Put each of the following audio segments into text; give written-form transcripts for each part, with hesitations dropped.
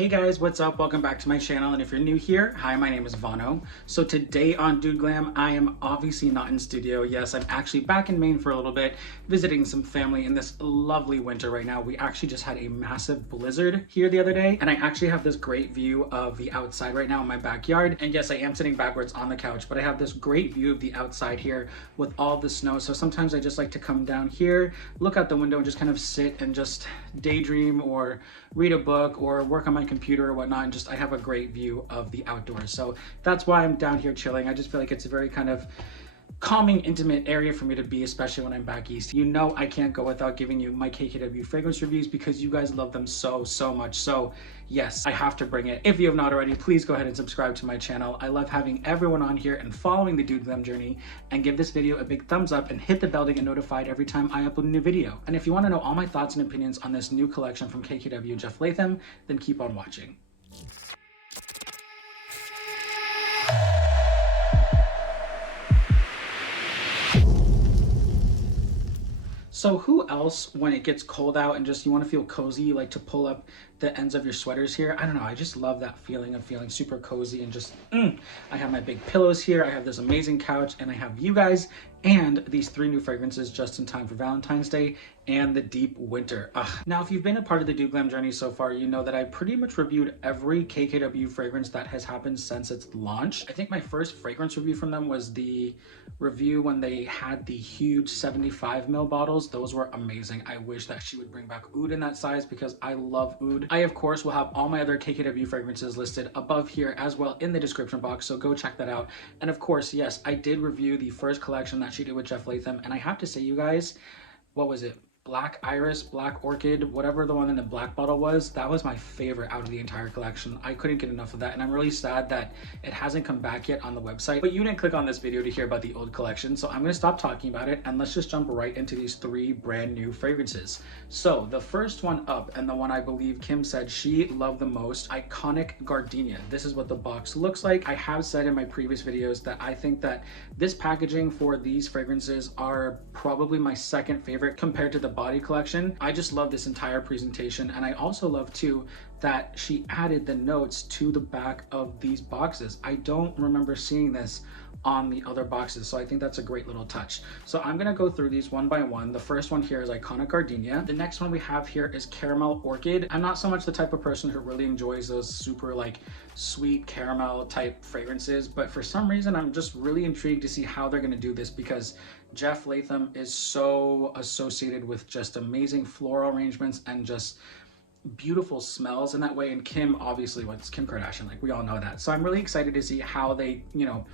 Hey guys, what's up? Welcome back to my channel, and if you're new here, hi, my name is VANO. So today on DudeGlam, I am obviously not in studio. Yes, I'm actually back in Maine for a little bit, visiting some family in this lovely winter right now. We actually just had a massive blizzard here the other day, and I actually have this great view of the outside right now in my backyard. And yes, I am sitting backwards on the couch, but I have this great view of the outside here with all the snow. So sometimes I just like to come down here, look out the window, and just kind of sit and just daydream or read a book or work on my computer or whatnot, and just I have a great view of the outdoors. So that's why I'm down here chilling. I just feel like it's a very kind of calming, intimate area for me to be, especially when I'm back east. You know I can't go without giving you my KKW fragrance reviews because you guys love them so much. So yes, I have to bring it. If you have not already, please go ahead and subscribe to my channel. I love having everyone on here and following the DudeGlam journey, and give this video a big thumbs up and hit the bell to get notified every time I upload a new video. And if you want to know all my thoughts and opinions on this new collection from KKW Jeff Leatham, then keep on watching. So who else, when it gets cold out and just you want to feel cozy, you like to pull up the ends of your sweaters here? I don't know, I just love that feeling of feeling super cozy and just, I have my big pillows here, I have this amazing couch, and I have you guys and these 3 new fragrances just in time for Valentine's Day and the deep winter. Now, if you've been a part of the DudeGlam journey so far, you know that I pretty much reviewed every KKW fragrance that has happened since its launch. I think my first fragrance review from them was the review when they had the huge 75 ml bottles. Those were amazing. I wish that she would bring back oud in that size because I love oud. I, of course, will have all my other KKW fragrances listed above here as well in the description box, so go check that out. And of course, yes, I did review the first collection that she did with Jeff Leatham, and I have to say, you guys, what was it? Black Iris, Black Orchid, whatever the one in the black bottle was, that was my favorite out of the entire collection. I couldn't get enough of that, and I'm really sad that it hasn't come back yet on the website. But you didn't click on this video to hear about the old collection, so I'm gonna stop talking about it and let's just jump right into these 3 brand new fragrances. So the first one up, and the one I believe Kim said she loved the most, Iconic Gardenia. This is what the box looks like. I have said in my previous videos that I think that this packaging for these fragrances are probably my second favorite compared to the body collection. I just love this entire presentation, and I also love too that she added the notes to the back of these boxes. I don't remember seeing this on the other boxes, so I think that's a great little touch. So I'm gonna go through these one by one. The first one here is Iconic Gardenia. The next one we have here is Caramel Orchid. I'm not so much the type of person who really enjoys those super like sweet caramel type fragrances, but for some reason I'm just really intrigued to see how they're gonna do this because Jeff Leatham is so associated with just amazing floral arrangements and just beautiful smells in that way. And Kim, obviously, what's Kim Kardashian, like we all know that. So I'm really excited to see how they, you know,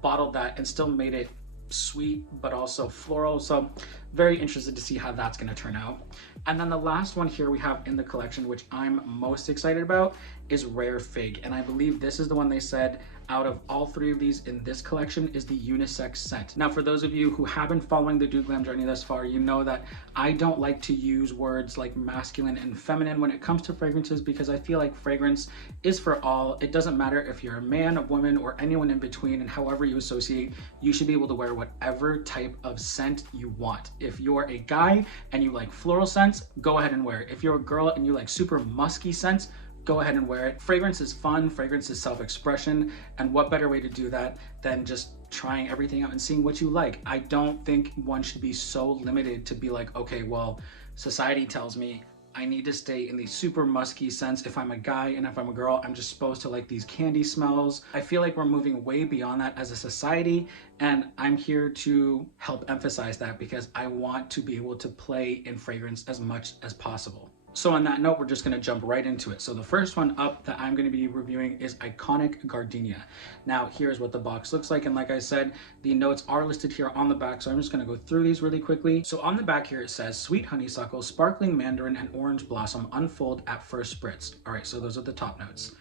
bottled that and still made it sweet but also floral. So very interested to see how that's going to turn out. And then the last one here we have in the collection, which I'm most excited about, is Rare Fig. And I believe this is the one they said out of all 3 of these in this collection is the unisex scent. Now, for those of you who have been following the DudeGlam journey thus far, you know that I don't like to use words like masculine and feminine when it comes to fragrances because I feel like fragrance is for all. It doesn't matter if you're a man, a woman, or anyone in between, and however you associate, you should be able to wear whatever type of scent you want. If you're a guy and you like floral scents, go ahead and wear it. If you're a girl and you like super musky scents, go ahead and wear it. Fragrance is fun, fragrance is self-expression, and what better way to do that than just trying everything out and seeing what you like. I don't think one should be so limited to be like, okay, well, society tells me I need to stay in these super musky scents. If I'm a guy and if I'm a girl, I'm just supposed to like these candy smells. I feel like we're moving way beyond that as a society, and I'm here to help emphasize that because I want to be able to play in fragrance as much as possible. So on that note, we're just going to jump right into it. So the first one up that I'm going to be reviewing is Iconic Gardenia. Now, here's what the box looks like. And like I said, the notes are listed here on the back. So I'm just going to go through these really quickly. So on the back here, it says sweet honeysuckle, sparkling mandarin, and orange blossom unfold at first spritz. All right, so those are the top notes.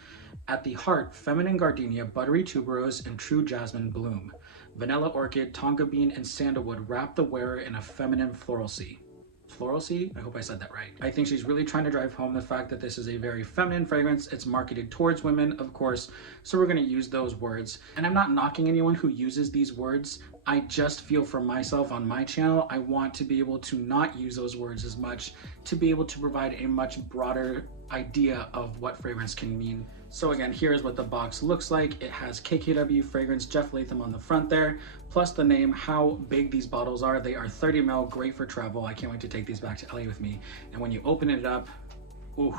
At the heart, feminine gardenia, buttery tuberose, and true jasmine bloom. Vanilla orchid, tonka bean, and sandalwood wrap the wearer in a feminine floral sea. Floral sea? I hope I said that right. I think she's really trying to drive home the fact that this is a very feminine fragrance. It's marketed towards women, of course, so we're going to use those words. And I'm not knocking anyone who uses these words I just feel for myself on my channel, I want to be able to not use those words as much, to be able to provide a much broader idea of what fragrance can mean. So again, here's what the box looks like. It has KKW Fragrance Jeff Leatham on the front there, plus the name, how big these bottles are. They are 30 ml, great for travel. I can't wait to take these back to LA with me. And when you open it up, ooh,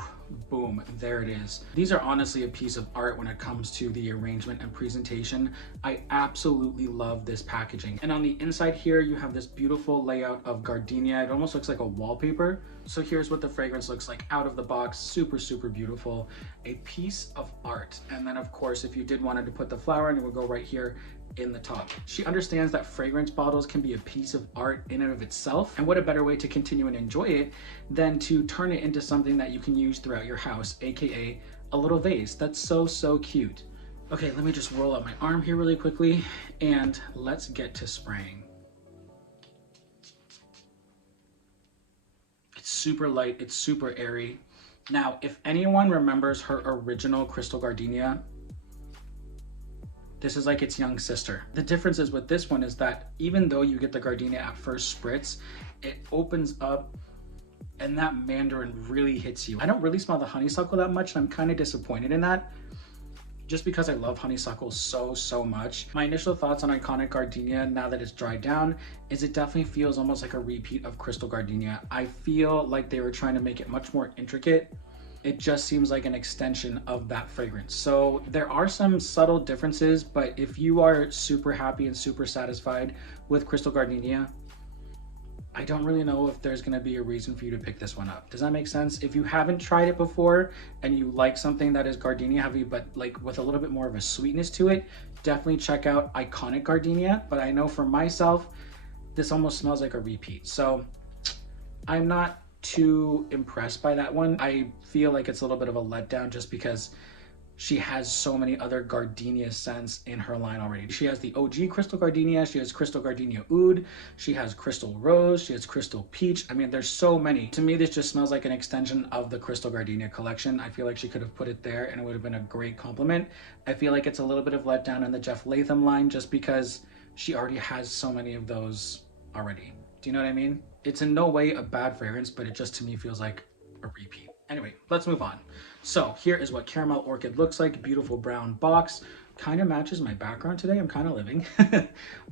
boom, there it is. These are honestly a piece of art when it comes to the arrangement and presentation. I absolutely love this packaging. And on the inside here, you have this beautiful layout of gardenia. It almost looks like a wallpaper. So here's what the fragrance looks like out of the box. Super, super beautiful. A piece of art. And then of course, if you did wanted to put the flower in, it would go right here in the top. She understands that fragrance bottles can be a piece of art in and of itself, and what a better way to continue and enjoy it than to turn it into something that you can use throughout your house, aka a little vase. That's so, so cute. Okay, let me just roll up my arm here really quickly and let's get to spraying. It's super light, it's super airy. Now, if anyone remembers her original Crystal Gardenia, this is like its young sister. The difference is with this one is that even though you get the gardenia at first spritz, it opens up and that mandarin really hits you. I don't really smell the honeysuckle that much, and I'm kind of disappointed in that, just because I love honeysuckle so, so much. My initial thoughts on Iconic Gardenia, now that it's dried down, is it definitely feels almost like a repeat of Crystal Gardenia. I feel like they were trying to make it much more intricate. It just seems like an extension of that fragrance. So there are some subtle differences, but if you are super happy and super satisfied with Crystal Gardenia, I don't really know if there's gonna be a reason for you to pick this one up. Does that make sense? If you haven't tried it before and you like something that is gardenia heavy, but like with a little bit more of a sweetness to it, definitely check out Iconic Gardenia. But I know for myself, this almost smells like a repeat. So I'm not too impressed by that one. I feel like it's a little bit of a letdown just because she has so many other gardenia scents in her line already. She has the OG Crystal Gardenia, she has Crystal Gardenia Oud, she has Crystal Rose, she has Crystal Peach. I mean, there's so many. To me, this just smells like an extension of the Crystal Gardenia collection. I feel like she could have put it there and it would have been a great compliment. I feel like it's a little bit of letdown in the Jeff Leatham line just because she already has so many of those already. Do you know what I mean? It's in no way a bad fragrance, but it just to me feels like a repeat. Anyway, let's move on. So here is what Caramel Orchid looks like. Beautiful brown box. Kind of matches my background today. I'm kind of living.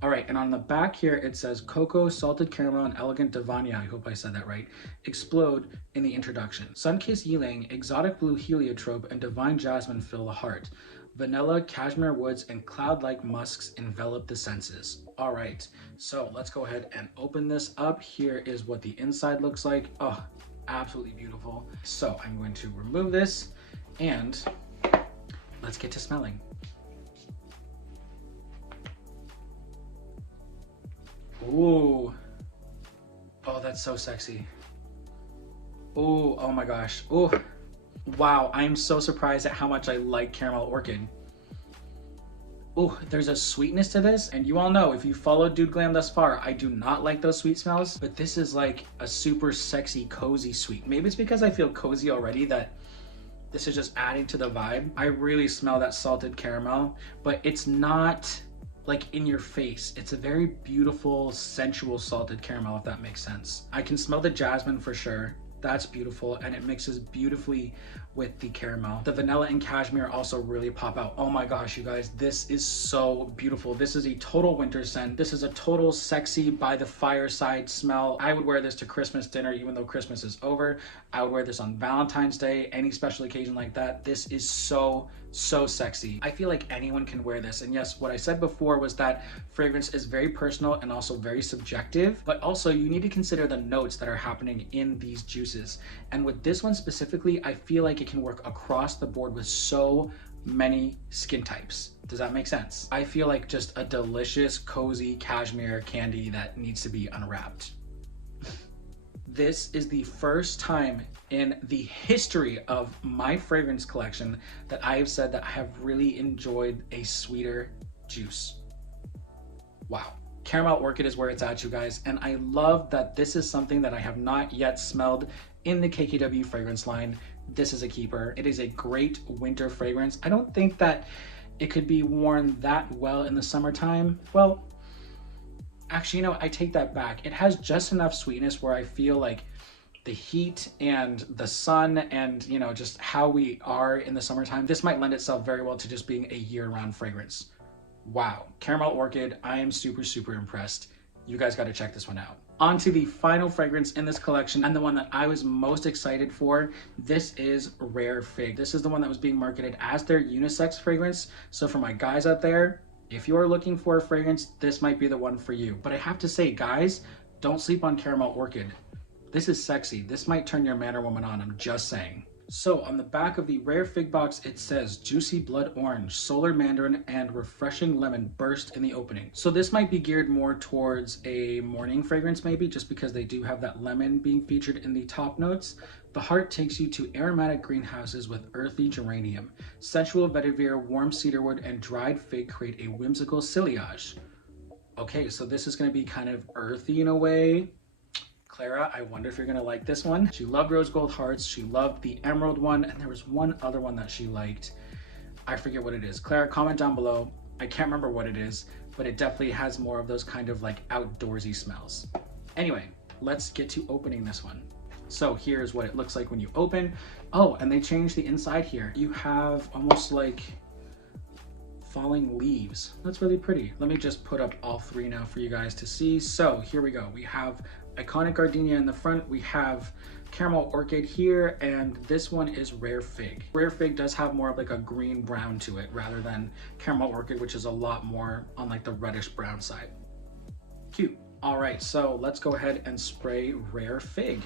All right, and on the back here, it says Cocoa, Salted Caramel, and Elegant Divania. I hope I said that right. Explode in the introduction. Sunkissed Ylang, Exotic Blue Heliotrope, and Divine Jasmine fill the heart. Vanilla, cashmere woods, and cloud-like musks envelop the senses. All right, so let's go ahead and open this up. Here is what the inside looks like. Oh, absolutely beautiful. So I'm going to remove this and let's get to smelling. Ooh. Oh, that's so sexy. Ooh, oh my gosh. Ooh. Wow, I'm so surprised at how much I like Caramel Orchid. Oh, there's a sweetness to this, and you all know if you followed DudeGlam thus far, I do not like those sweet smells, but this is like a super sexy, cozy sweet. Maybe it's because I feel cozy already that this is just adding to the vibe. I really smell that salted caramel, but it's not like in your face. It's a very beautiful, sensual salted caramel, if that makes sense. I can smell the jasmine for sure. That's beautiful, and it mixes beautifully with the caramel. The vanilla and cashmere also really pop out. Oh my gosh, you guys, this is so beautiful. This is a total winter scent. This is a total sexy by the fireside smell. I would wear this to Christmas dinner, even though Christmas is over. I would wear this on Valentine's Day, any special occasion like that. This is so sexy. I feel like anyone can wear this. And yes, what I said before was that fragrance is very personal and also very subjective, but also you need to consider the notes that are happening in these juices. And with this one specifically, I feel like it can work across the board with so many skin types. Does that make sense? I feel like just a delicious, cozy cashmere candy that needs to be unwrapped. This is the first time in the history of my fragrance collection that I have said that I have really enjoyed a sweeter juice. Wow. Caramel Orchid is where it's at, you guys. And I love that this is something that I have not yet smelled in the KKW fragrance line. This is a keeper. It is a great winter fragrance. I don't think that it could be worn that well in the summertime. Well, Actually, you know, I take that back. It has just enough sweetness where I feel like the heat and the sun and, you know, just how we are in the summertime, this might lend itself very well to just being a year-round fragrance. Wow, Caramel Orchid, I am super, super impressed. You guys got to check this one out. On to the final fragrance in this collection, and the one that I was most excited for. This is Rare Fig. This is the one that was being marketed as their unisex fragrance. So for my guys out there, if you are looking for a fragrance, this might be the one for you. But I have to say, guys, don't sleep on Caramel Orchid. This is sexy. This might turn your man or woman on, I'm just saying. So on the back of the Rare Fig box, it says Juicy Blood Orange, Solar Mandarin, and Refreshing Lemon burst in the opening. So this might be geared more towards a morning fragrance maybe, just because they do have that lemon being featured in the top notes. The heart takes you to aromatic greenhouses with earthy geranium. Sensual vetiver, warm cedarwood, and dried fig create a whimsical sillage. Okay, so this is gonna be kind of earthy in a way. Clara, I wonder if you're gonna like this one. She loved rose gold hearts, she loved the emerald one, and there was one other one that she liked. I forget what it is. Clara, comment down below. I can't remember what it is, but it definitely has more of those kind of like outdoorsy smells. Anyway, let's get to opening this one. So here's what it looks like when you open. Oh, and they changed the inside here. You have almost like falling leaves. That's really pretty. Let me just put up all three now for you guys to see. So here we go. We have Iconic Gardenia in the front, we have Caramel Orchid here, and this one is Rare Fig. Rare Fig does have more of like a green brown to it rather than Caramel Orchid, which is a lot more on like the reddish brown side. Cute. All right, so let's go ahead and spray Rare Fig.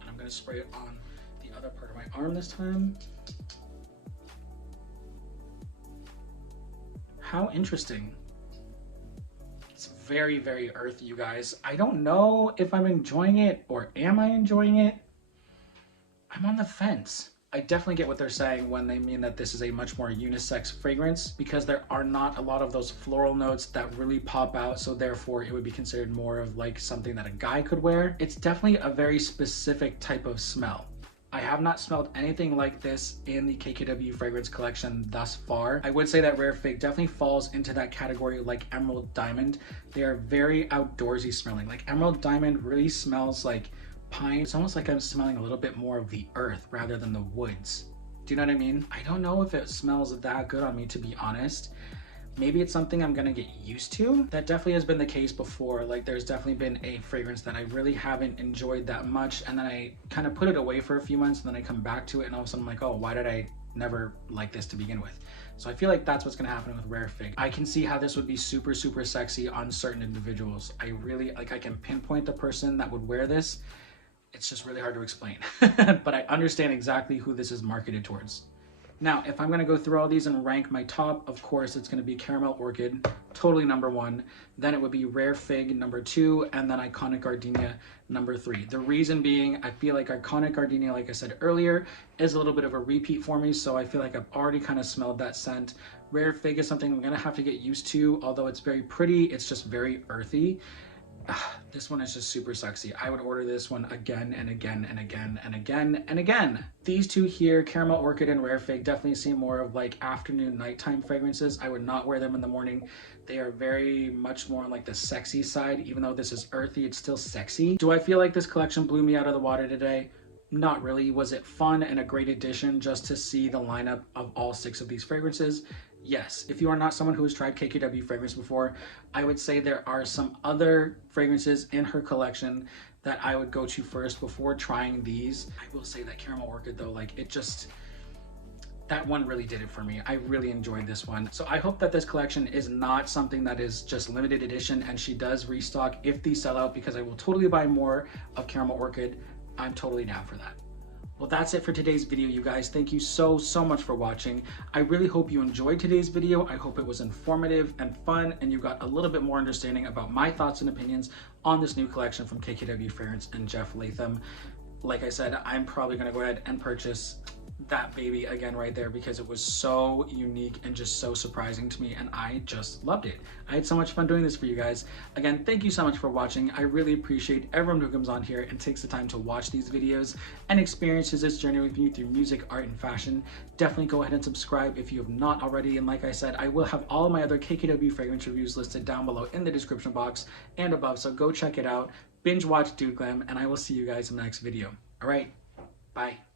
And I'm gonna spray it on the other part of my arm this time. How interesting. It's very, very earthy, you guys. I don't know if I'm enjoying it or am I enjoying it? I'm on the fence. I definitely get what they're saying when they mean that this is a much more unisex fragrance, because there are not a lot of those floral notes that really pop out, so therefore it would be considered more of like something that a guy could wear. It's definitely a very specific type of smell. I have not smelled anything like this in the KKW Fragrance Collection thus far. I would say that Rare Fig definitely falls into that category like Emerald Diamond. They are very outdoorsy smelling. Like Emerald Diamond really smells like pine. It's almost like I'm smelling a little bit more of the earth rather than the woods. Do you know what I mean? I don't know if it smells that good on me, to be honest. Maybe it's something I'm gonna get used to. That definitely has been the case before. Like there's definitely been a fragrance that I really haven't enjoyed that much, and then I kind of put it away for a few months, and then I come back to it and all of a sudden I'm like, oh, why did I never like this to begin with? So I feel like that's what's gonna happen with Rare Fig. I can see how this would be super, super sexy on certain individuals. I really, like I can pinpoint the person that would wear this. It's just really hard to explain, but I understand exactly who this is marketed towards. Now, if I'm gonna go through all these and rank my top, of course, it's gonna be Caramel Orchid, totally #1. Then it would be Rare Fig, #2, and then Iconic Gardenia, #3. The reason being, I feel like Iconic Gardenia, like I said earlier, is a little bit of a repeat for me, so I feel like I've already kind of smelled that scent. Rare Fig is something I'm gonna have to get used to, although it's very pretty, it's just very earthy. This one is just super sexy. I would order this one again and again and again and again and again. These two here, Caramel Orchid and Rare Fig, definitely seem more of like afternoon, nighttime fragrances. I would not wear them in the morning. They are very much more on like the sexy side. Even though this is earthy, it's still sexy. Do I feel like this collection blew me out of the water today? Not really. Was it fun and a great addition just to see the lineup of all 6 of these fragrances? Yes. If you are not someone who has tried KKW fragrance before, I would say there are some other fragrances in her collection that I would go to first before trying these. I will say that Caramel Orchid though, like it just, that one really did it for me. I really enjoyed this one. So I hope that this collection is not something that is just limited edition and she does restock if these sell out, because I will totally buy more of Caramel Orchid. I'm totally down for that. Well, that's it for today's video, you guys. Thank you so much for watching. I really hope you enjoyed today's video. I hope it was informative and fun, and you got a little bit more understanding about my thoughts and opinions on this new collection from KKW Fragrance and Jeff Leatham. Like I said, I'm probably gonna go ahead and purchase that baby again right there because it was so unique and just so surprising to me, and I just loved it. I had so much fun doing this for you guys. Again, thank you so much for watching. I really appreciate everyone who comes on here and takes the time to watch these videos and experiences this journey with me through music, art, and fashion. Definitely go ahead and subscribe if you have not already, and like I said, I will have all of my other KKW fragrance reviews listed down below in the description box and above, so go check it out, binge watch DudeGlam, and I will see you guys in the next video. All right, bye.